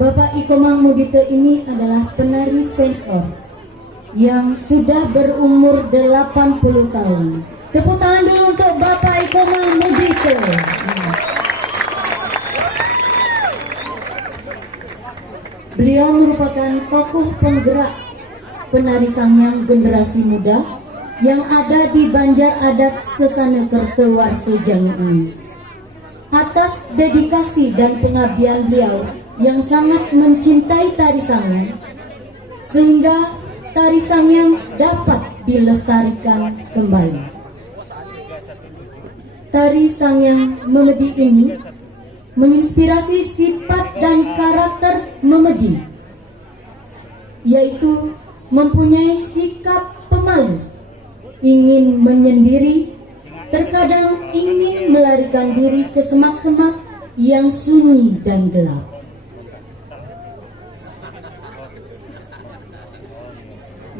Bapak Iko Mangmudito ini adalah penari senior yang sudah berumur 80 tahun. Tepuk tangan dulu untuk Bapak Iko Mangmudito. Beliau merupakan tokoh penggerak penari Sangyang generasi muda yang ada di Banjar Adat Sesanekerto Warsejang ini. Atas dedikasi dan pengabdian beliau yang sangat mencintai tari Sangyang, sehingga tari Sangyang dapat dilestarikan kembali. Tari Sangyang Memedi ini menginspirasi sifat dan karakter Memedi, yaitu mempunyai sikap pemalu, ingin menyendiri, terkadang ingin melarikan diri ke semak-semak yang sunyi dan gelap.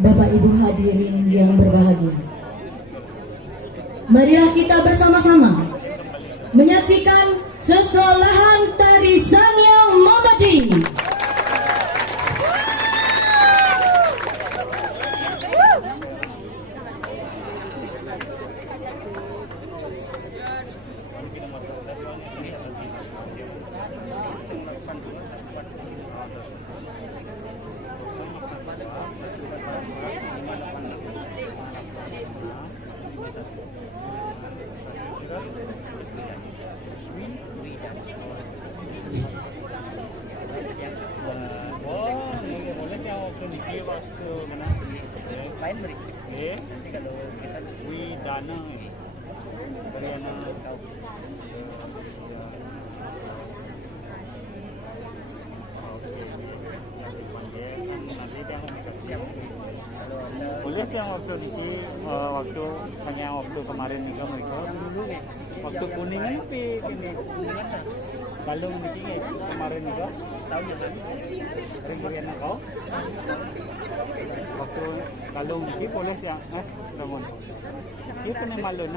Bapak Ibu hadirin yang berbahagia, marilah kita bersama-sama menyaksikan sesolahan tari Sangyang Memedi. Boleh yang waktu ini waktu hanya waktu kemarin juga mereka waktu kuning ini kalung ini kemarin juga tahun yang lalu ringan kau waktu kalung ini boleh yang namun itu nemalun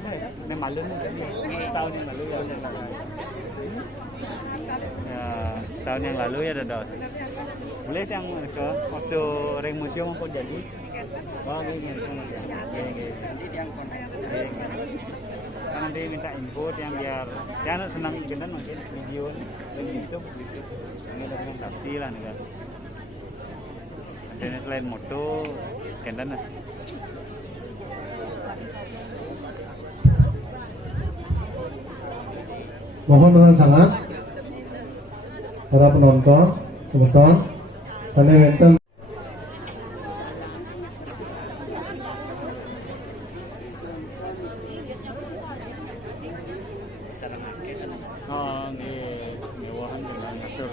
tahun yang lalu ya tahun yang lalu ya Dodot. Boleh yang ke waktu ring museum aku jadi ini nanti minta input yang biar ya senang ikan mungkin video dan YouTube gitu ini dokumentasi lah nih guys. Ada selain moto kendan mohon dengan sangat para penonton semeton sana wonten di bawahan dengan ngatur